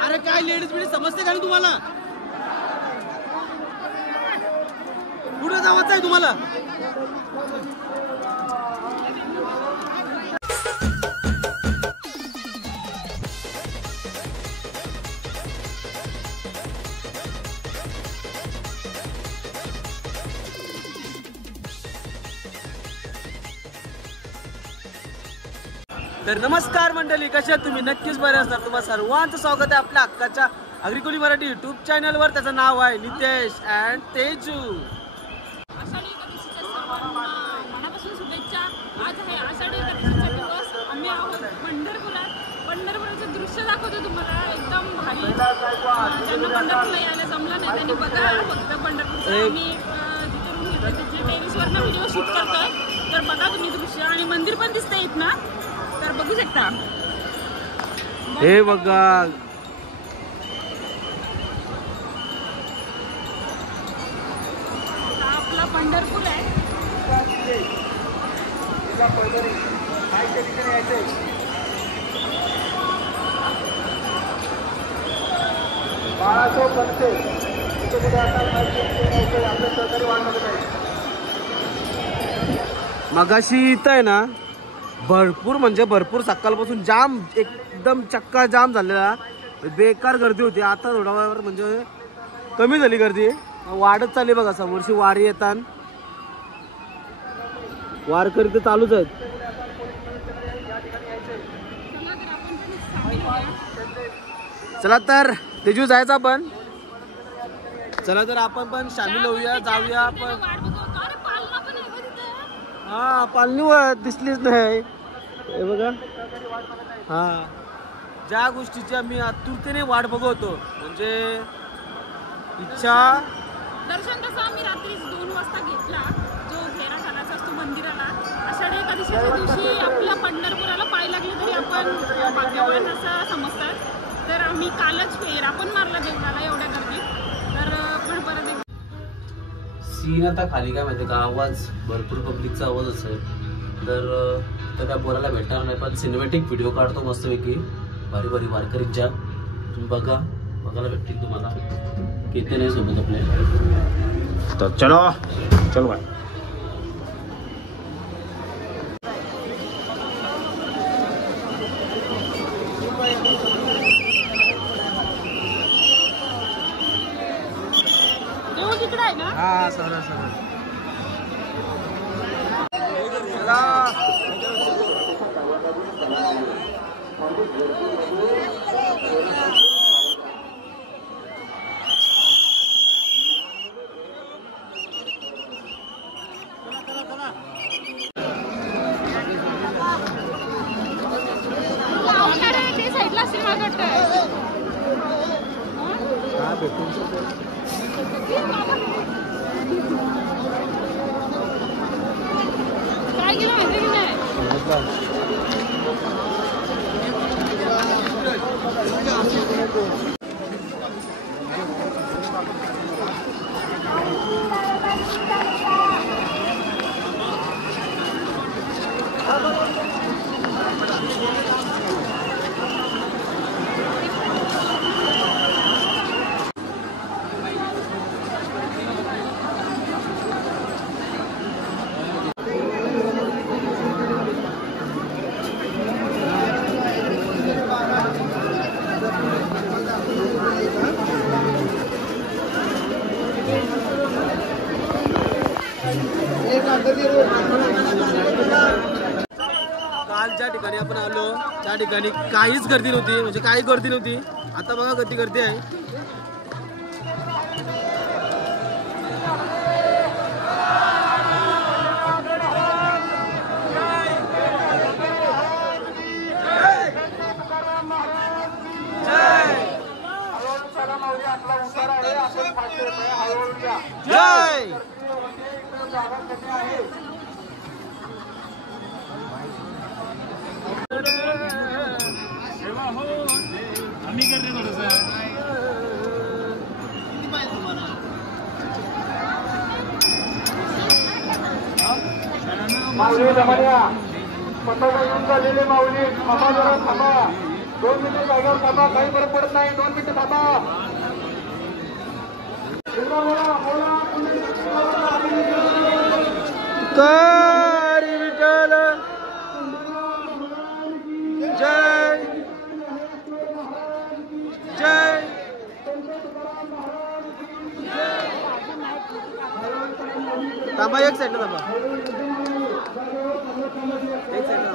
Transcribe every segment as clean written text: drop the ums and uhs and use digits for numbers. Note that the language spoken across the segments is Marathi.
अरे काय लेडीज बिडीज समजते का तुम्हाला? कुठे जावंच आहे तुम्हाला? तर नमस्कार मंडळी, कशा आहात तुम्ही? नक्कीच बरे असणार. तुम्हाला सर्वांचं स्वागत आहे आपल्या हक्काच्या अग्रिकोली मराठी युट्यूब चॅनलवर. त्याचं नाव आहे नितेश अँड तेजू. आषाढी एकादशीच्या सर्वांना मनापासून शुभेच्छा. आज आहे आषाढी एकादशीचा दिवस. आम्ही आहोत पंढरपुरात. पंढरपुराचं दृश्य दाखवतो तुम्हाला, एकदम भारी. ज्यांना पंढरपूरला यायला जमलं नाही त्यांनी बघा फक्त पंढरपूरचं. आम्ही जिथे रूम घेतलं तिथे टेरिसवरनं व्हिडिओ शूट करतोय, तर बघा तुम्ही दृश्य. आणि मंदिर पण दिसतंय इथनं, तर बघू शकता. हे बघा, आपला पंढरपूर आहे. मगाशी इथं आहे ना भरपूर म्हणजे भरपूर सकाळपासून जाम, एकदम चक्का जाम झालेला, बेकार गर्दी होती. आता थोडा वेळावर म्हणजे कमी झाली गर्दी, वाढत चालली बघा. समोरची वारी येतात, वारकरी तर चालूच आहेत. चला तर तेजू जायचं आपण. चला तर आपण पण शामिल होऊया, जाऊया आपण. हा, पालनी दिसलीच नाही. हे बघा, हा ज्या गोष्टीची आम्ही आतुरतेने वाट बघतो, म्हणजे इच्छा. दर्शन तसं आम्ही रात्री 2 वाजता घेतला. जो फेरा घालायचा असतो मंदिराला, आषाढी एकादशीच्या दिवशी आपल्या पंढरपुराला पाय लागले तरी आपण भाग्यवान असं समजतात. तर आम्ही कालच फेरा पण मारला देवळाला एवढ्या गर्दीत. तर पण परत सीन आता खाली काय माहिती का, आवाज भरपूर पब्लिकचा आवाज असेल तर काय बोलायला भेटणार नाही. पण सिनेमॅटिक व्हिडिओ काढतो मस्तपैकी, भारी भारी वारकरींच्या. तुम्ही बघायला भेटतील तुम्हाला. किती नाही सोबत आपले. तर चलो चलो बाय. तिकडे आहे ना. हा, सरळ सरळ चला. ते साईडला असेल मला वाटतं. काय केलं माहिती की नाही? काल ज्या ठिकाणी आपण आलो त्या ठिकाणी काहीच गर्दी नव्हती, म्हणजे काही गर्दी नव्हती. आता बघा किती गर्दी आहे. माऊली जमान्या पताका येऊन झालेले माऊली थांबा जरा थांबा 2 मिनिटे जागेवर थांबा काही फरक पडत नाही 2 मिनिटे थांबा कारी विठ्ठल जय जय थांबा एक साईडला थांबा एक साईडला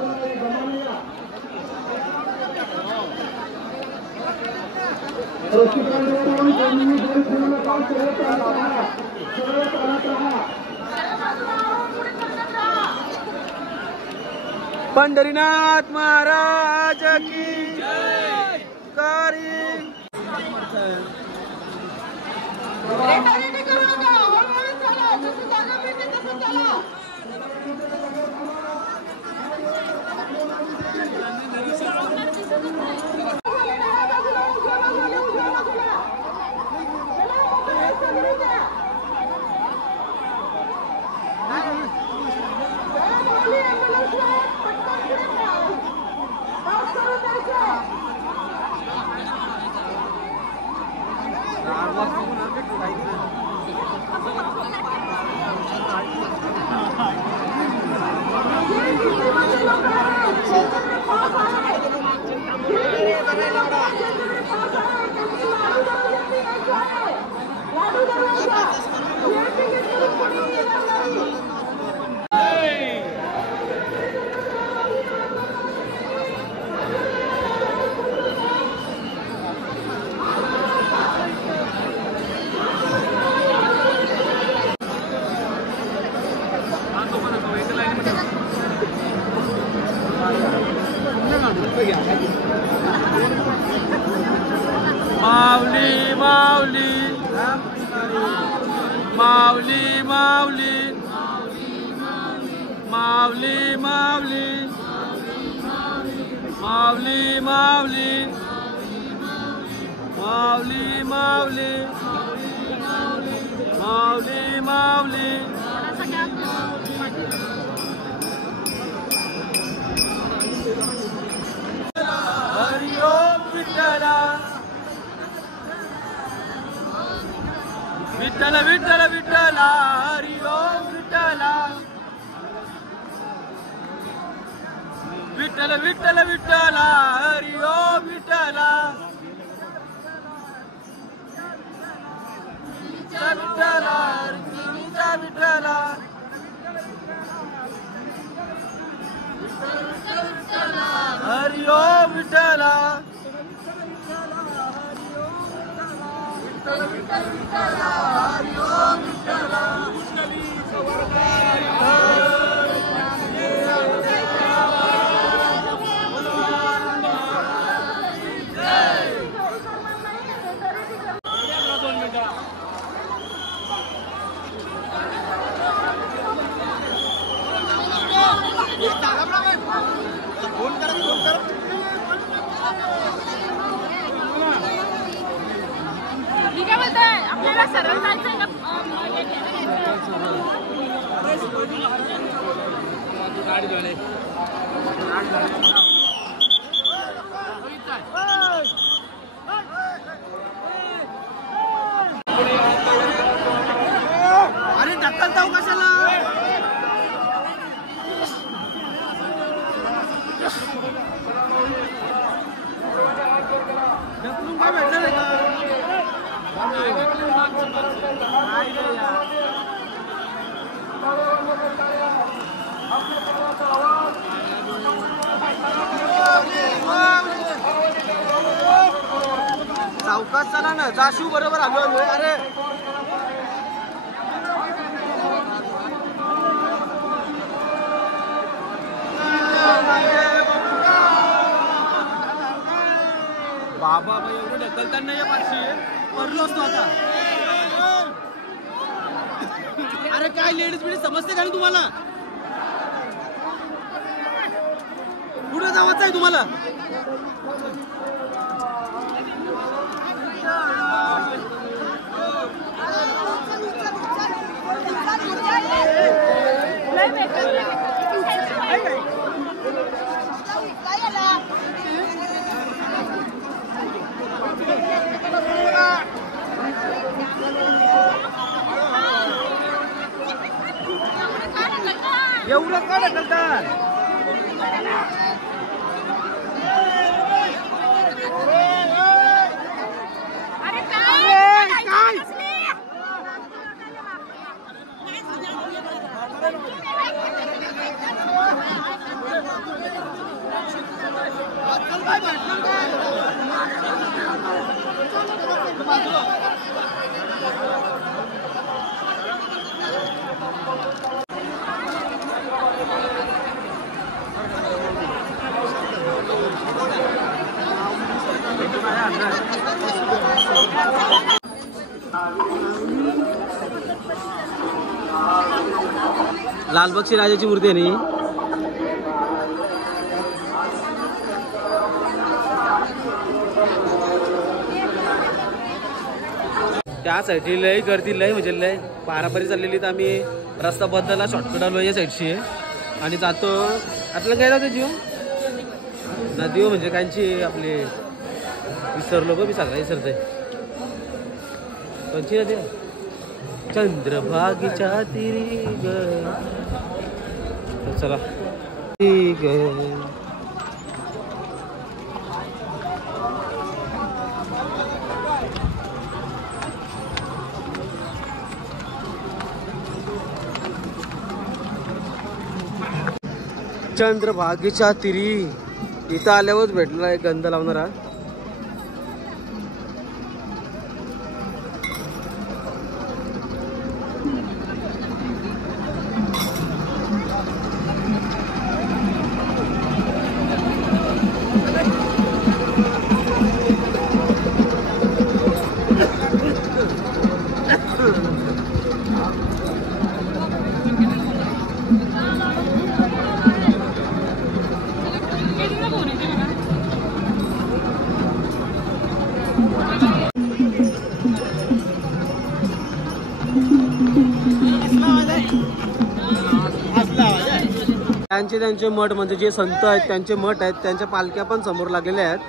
पंढरीनाथ महाराज की जय कारी माऊली माऊली माऊली माऊली माऊली माऊली माऊली माऊली माऊली माऊली माऊली माऊली हरि ओम विठ्ठला विठ्ठल विठ्ठल विठ्ठला हरि ओम विठ्ठला विठ्ठल विठ्ठल विठ्ठला हरि ओम विठ्ठला विठ्ठला विठ्ठला हरि ओम विठ्ठला हरि ओम विठ्ठला मी काय बोलतोय आपल्याला सरळ जायचंय का अरे ढकलता हो कशाला ढकलून काय भेटणार आहे का चौकात चला ना जाशू बरोबर आलो अरे बाबा भाई एवढं ढकलताना या पाचशे पडलो असतो आता अरे अरे काय लेडीज बिडीज समजते का तुम्हाला? कुठं जायचं आहे तुम्हाला? एवढं का ढकलतात? लालबागची राजाची मूर्ती आहे नी. त्या साईडची लय गर्दी लय म्हणजे लय पारापारी चाललेली. तर आम्ही रस्ता बदलला, शॉर्टकट आलो या साईडची आणि जातो. आपल्याला काय जातो जीव नदी म्हणजे कांची आपली विसरलो ग मी सगळं विसरते. कोणची नदी? चंद्रभागीच्या तिरी ग. चला ठीक आहे. चंद्रभागेच्या तिरी इथं आल्यावर भेटला एक गंध लावणारा. त्यांचे मठ म्हणजे जे संत आहेत त्यांचे मठ आहेत, त्यांच्या पालख्या पण समोर लागलेल्या आहेत.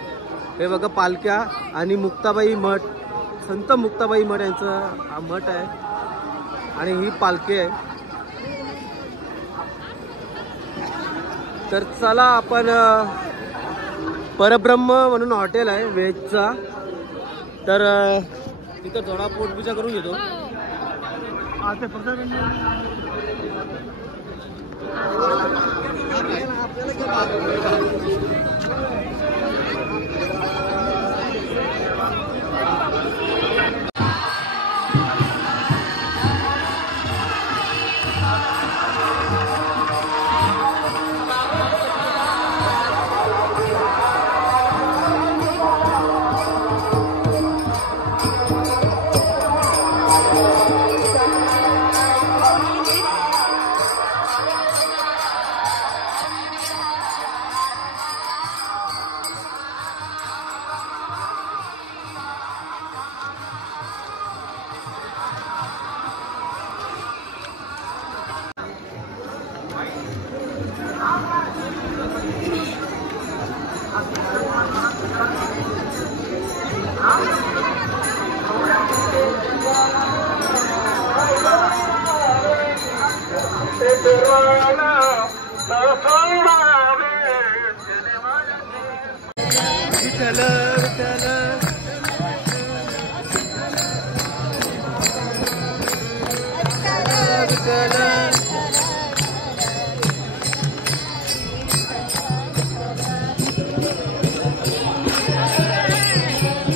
हे बघा पालख्या आणि मुक्ताबाई मठ, संत मुक्ताबाई मठ यांचा हा मठ आहे आणि ही पालखी आहे. तर चला आपण परब्रह्म म्हणून हॉटेल आहे व्हेजचा, तर तिथं थोडा पोटपूजा करून घेतो.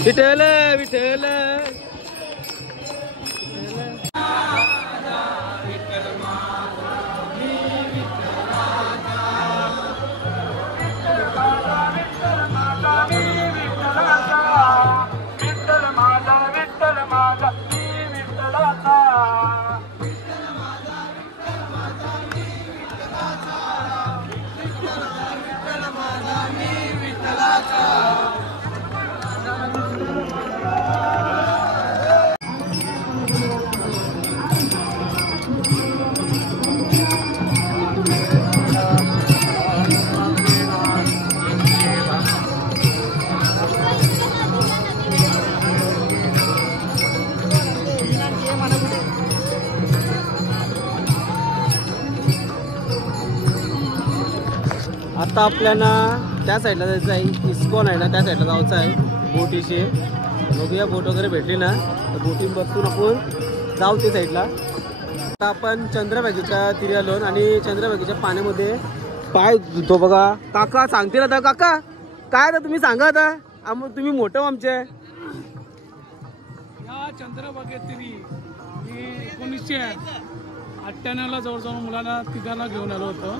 विठ्ठल विठ्ठल आता आपल्याला त्या साईडला जायचं आहे, इस्कॉन आहे ना त्या साईडला जायचं आहे बोटीशी. बघूया बोट वगैरे भेटली ना तर बोटिंग बसून आपण जाऊ ते साईडला. आता आपण चंद्रभागेच्या तिरी आलो आणि चंद्रभागेच्या पाण्यामध्ये पाय धुतो बघा. काका सांगतील आता, काका काय आता तुम्ही सांगा आता, तुम्ही मोठं आमचे. या चंद्रभागेतील 1998ला जवळजवळ मुलांना तिघांना घेऊन आलो होतो.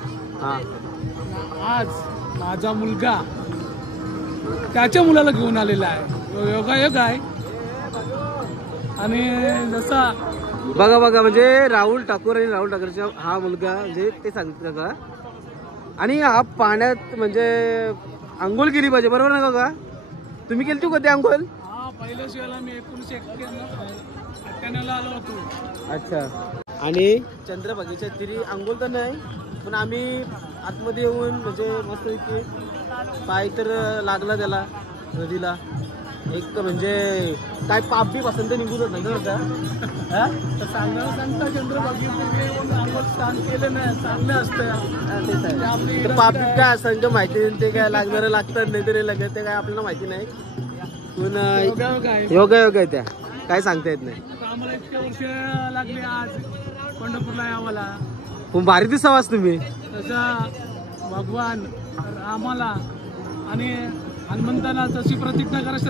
आज माझा मुलगा त्याच्या मुलाला घेऊन आलेला आहे. योगायोग आहे. आणि जसा बघा बघा म्हणजे राहुल ठाकूर आणि राहुल ठाकरेचा हा मुलगा म्हणजे ते सांगतात का. आणि हा पाण्यात म्हणजे आंघोळ केली पाहिजे बरोबर ना काका. तुम्ही केली तू कधी आंघोळ. हा पहिल्याच वेळेला मी 1998ला आलो होतो. अच्छा. आणि चंद्रभागेच्या तिरी आंघोळ तर नाही पण आम्ही आतमध्ये येऊन म्हणजे मस्त की पाय तर लागला त्याला नदीला एक म्हणजे काय पाप बी पसंत निघून नाही का. तर सांगता चंद्रभागेत आंघोळ स्नान केलं नाही चांगलं असतं. पाप बी काय असं माहिती नाही ते काय लागणारं लागतं नाही तरी लागत ते काय आपल्याला माहिती नाही पण योगायोग आहे त्या काय सांगता येत नाही. आम्हाला इतके वर्ष लागले आज पंढरपूरला यावाला. पण भारी दिसावाच तुम्ही. तसा भगवान रामाला आणि हनुमंताला जशी प्रतिज्ञा करायची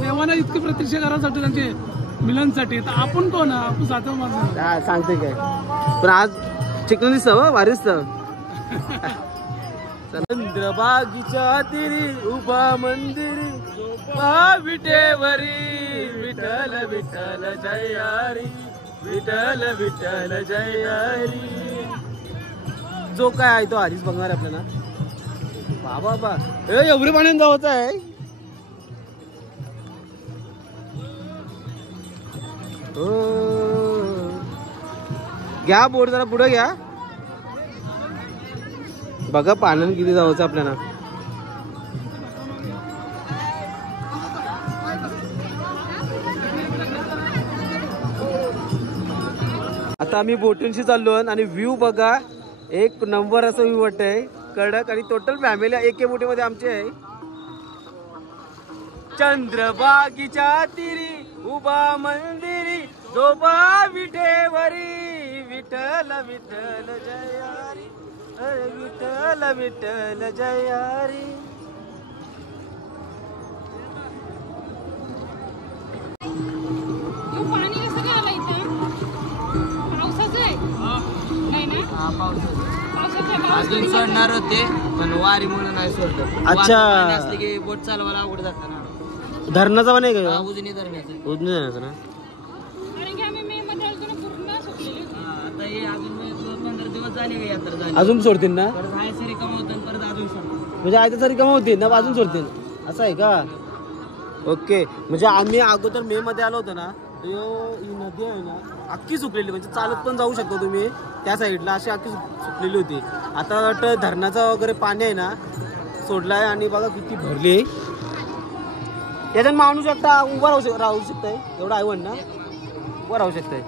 देवानं इतकी प्रतीक्षा करायसाठी त्यांचे मिलनसाठी तर आपण कोण आपण सातव माणसं सांगते काय पण आज चिकन दिसतं भारी दिसतं. चंद्रभागेच्या तिरी उभा मंदिरी विटेवरी विठ्ठल विठ्ठल जय हरी विठ्ठल विठ्ठल जय हरी. जो काय आहे तो हरीच बघणार आपल्याला. बाबा बा एवढे पाण्यात जायचं आहे. घ्या बोट जरा पुढे घ्या. बघा पाण्यात किती जायचं आपल्याला. आता आम्ही बोटिंगशी चाललो आणि व्ह्यू बघा एक नंबर असं व्ह्यू वाटतंय कडक. आणि टोटल फॅमिली एके बोटीमध्ये आमची आहे. चंद्रभागेच्या तिरी उभा मंदिरी जोबा विठेवरी विठ्ठल विठ्ठल जय हरी अरे विठ्ठल विठ्ठल जय हरी. पाणी कसं काय आलं इथे. पावसाचं आहे नाही ना. अजून सोडणार होते पण वारीमुळे नाही सोडलं. अच्छा. असले की बोट चालवायला अवघड जातं ना. धरणाचा पण आहे का. उजनी धरण्याचं उजनी धरणाचा ना. कारण की आम्ही मे मध्ये आलो ना पूर्ण सुकलेली होती. आता हे अजून 15 दिवस झाले का यात्रा झाली. अजून सोडतील ना परत हाय सरी कमावतो परत अजून सोडतो. म्हणजे आयता तरी कमा होतील ना अजून सोडतील असं आहे का. ओके म्हणजे आम्ही अगोदर मे मध्ये आलो होतो ना ही नदी आहे ना अख्खी सुकलेली म्हणजे चालत पण जाऊ शकतो तुम्ही त्या साईडला अशी अख्खी सुकलेली होती. आता वाटतं धरणाचा वगैरे पाणी आहे ना सोडलाय आणि बघा किती भरली. त्याच्यात माणूस एकटा उभा राहू शकताय एवढं आहे ना उभा राहू शकताय.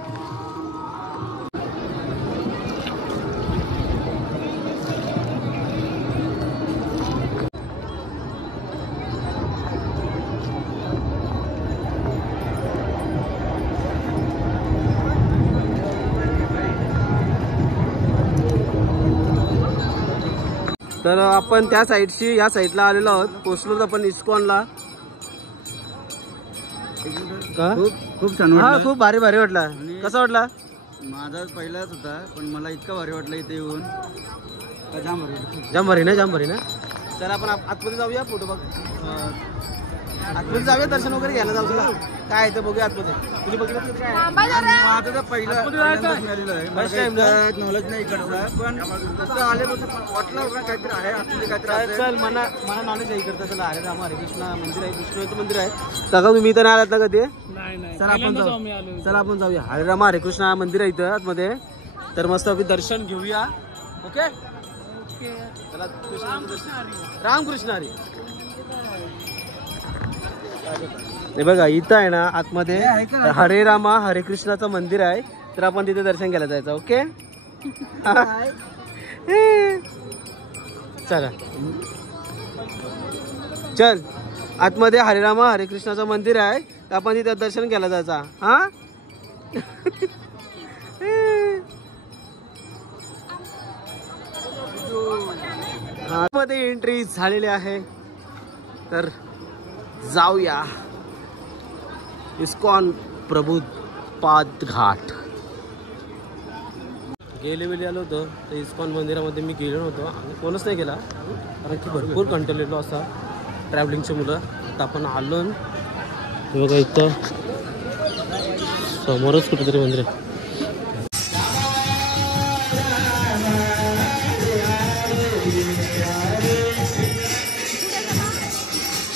तर आपण त्या साईडशी या साईडला आलेलो आहोत. पोचलो आपण इस्कॉनला. खूप छान हा खूप भारी भारी वाटला. कसा वाटला. माझा पहिलाच होता पण मला इतका भारी वाटलं इथे येऊन. जाम भारी ना. चला आपण आतमध्ये जाऊया फोटो बघ आतमध्ये जाऊया दर्शन वगैरे घ्यायला जाऊ. तुला काय आहे ते बघूया आतमध्ये. तुम्ही बघितलं काय माझं तर पहिल्यांदाच मिळालेलं आहे. फर्स्ट टाइम नॉलेज नाही इकडचं पण तिथं आल्यापासून वाटलं होतं काहीतरी आहे आतमध्ये काहीतरी आहे. चल मला नॉलेज आहे इकडचं. चला हरे रामा हरे कृष्णा मंदिर आहे विष्णूचं मंदिर आहे. सगळं तुम्ही इथं नाही आलात ना कधी. नाही चला आपण जाऊ. चला आपण जाऊया. हरे रामा हरे कृष्णा मंदिर आहे इथं आतमध्ये. तर मस्त आपण दर्शन घेऊया. ओके चला रामकृष्ण हरी. हे बघा इथं आहे ना आतमध्ये हरे रामा हरे कृष्णाचं मंदिर आहे. तर आपण तिथे दर्शन घ्यायला जायचं. ओके चला चल आतमध्ये हरिरामा हरे कृष्णाचं मंदिर आहे, आपण तिथं दर्शन केला जायचा. हा आतमध्ये एंट्री झालेली आहे, तर जाऊया. इस्कॉन प्रभुपाद घाट गेले आलो होतो, तर इस्कॉन मंदिरामध्ये मी गेलो नव्हतो आणि कोणच नाही गेला, कारण की भरपूर कंटाळलेलो असा ट्रॅव्हलिंगचे मुलं. तर आपण आलो, बघा इथं समोरच कुठेतरी मंदिर आहे.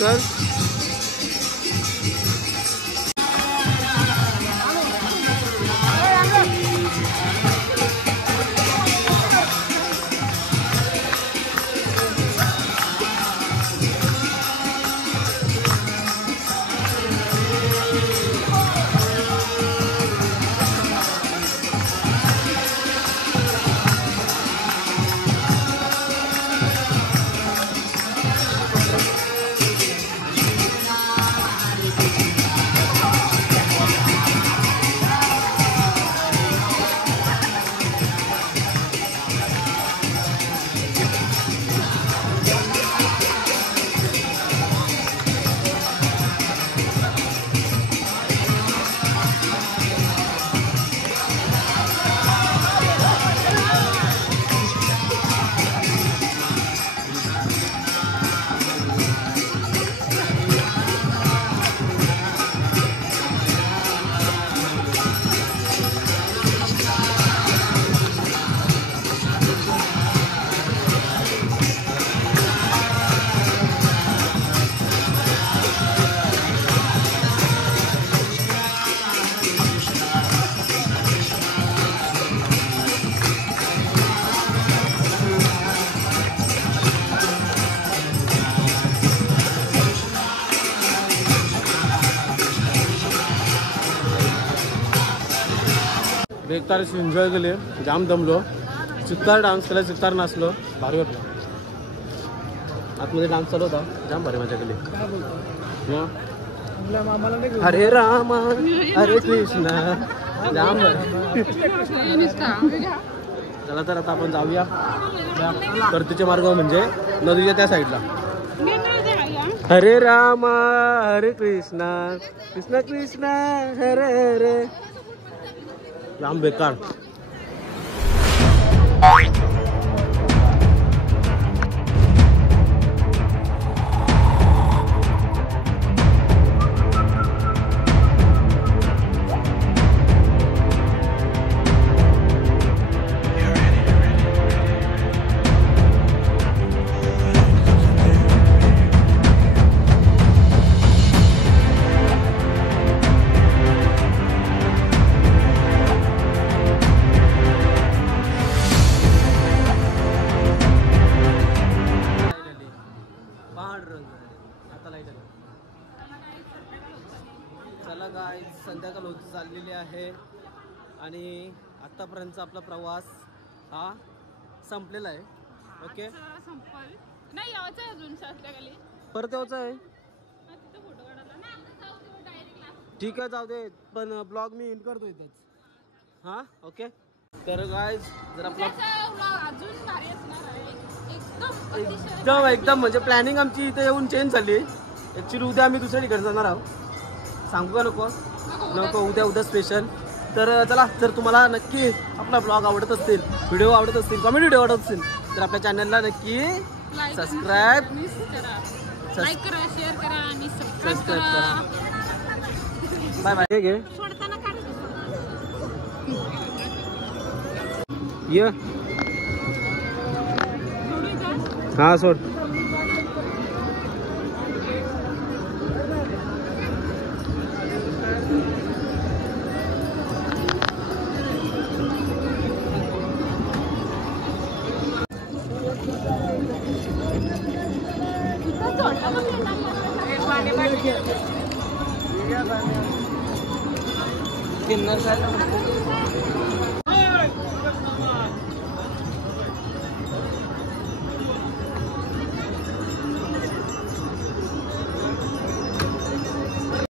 तर बेकार एन्जॉय केले, जाम दमलो, चित्तार डान्स केला, चित्तार नाचलो, भारी वाटलं. आतमध्ये डान्स चालू होता, जाम भारी मजा केली. हरे रामा हरे कृष्णा, जाम भारी. चला तर आता आपण जाऊया परतीचे मार्ग, म्हणजे नदीच्या त्या साईडला. हरे रामा हरे कृष्णा कृष्णा कृष्णा हरे हरे. जाम बेकार. चला गाईज, संध्याकाळ होत चाललेली आहे आणि आतापर्यंतचा आपला प्रवास हा संपलेला आहे. ओके, नाही यावंच आहे अजून संध्याकाळी, परत यायचं आहे. तिथं फोटो काढायला ना, डायरेक्ट. ठीक आहे, जाऊ दे, पण ब्लॉग मी एंड करतो इथंच. हां ओके. तर गाईज जर आपला अजून भारी असणार आहे, एकदम एकदम म्हणजे प्लॅनिंग आमची इथे येऊन चेंज झाली. ॲक्च्युली उद्या आम्ही दुसऱ्या ठिकाणी जाणार आहोत, सांगू का नको उद्या स्पेशल. तर चला, जर तुम्हाला नक्की आपला ब्लॉग आवडत असतील, व्हिडिओ आवडत असतील, कॉमेडी व्हिडिओ आवडत असतील, तर आपल्या चॅनलला नक्की सबस्क्राईब लाईक करा, शेअर करा आणि सबस्क्राईब करा. Bye bye. घे सोडताना ये. हा सोड. किन्नर